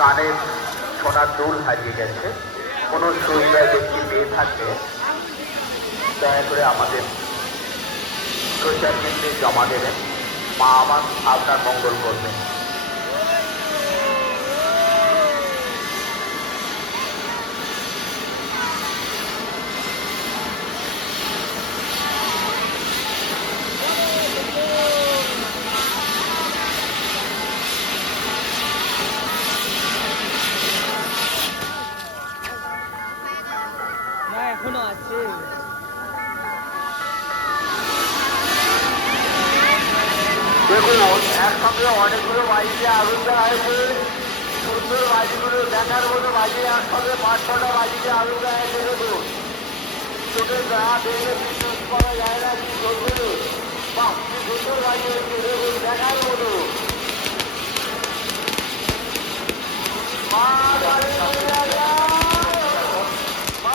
কানের সোনার দুল হারিয়ে গেছে, কোনো সুবিধায় ব্যক্তি পেয়ে থাকলে দয়া করে আমাদের প্রচার কেন্দ্রে জমা দেবেন। মা আমার আপনার মঙ্গল করবেন। এখনো আছে। দেখুন, একসঙ্গে অনেকগুলো বাড়িতে আগুন দেওয়া হয়েছে। সুন্দর বাড়িগুলো দেখার মতো বাড়ি একসঙ্গে 5-6টা বাড়িতে আগুন দেওয়া হয়েছে। দেখুন, চোখে গা দেখে বিশ্বাস করা যায় না কি করবে। বাহ, কি সুন্দর বাড়ি হয়েছে, দেখুন দেখার মতো। মা কালী মা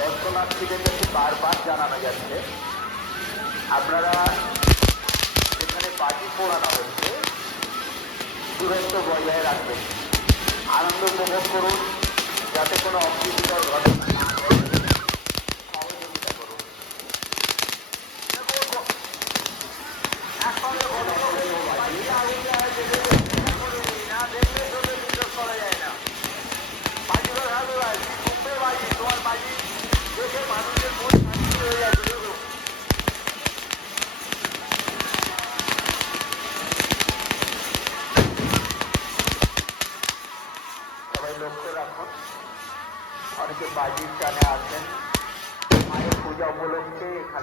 দর্শনার্থীদের কাছে বারবার জানানো যাচ্ছে, আপনারা যেখানে বাজি পোড়ানো হচ্ছে দূরত্ব বজায় রাখবেন, আনন্দ উপভোগ করুন, যাতে কোনো অপ্রীতিকর ঘটনা না ঘটে। সহযোগিতা করুন। না দেখলে চলে বিশ্বাস করা যায় না। বাজি ভালো হয়, কুম্ভের বাজি, তোমার বাজি দেখে মানুষের মন শান্তি হয়ে যাচ্ছে। দেখুন, সবাই লক্ষ্য রাখুন, অনেকে বাজির টানে আসেন। মায়ের পূজা উপলক্ষে এখানে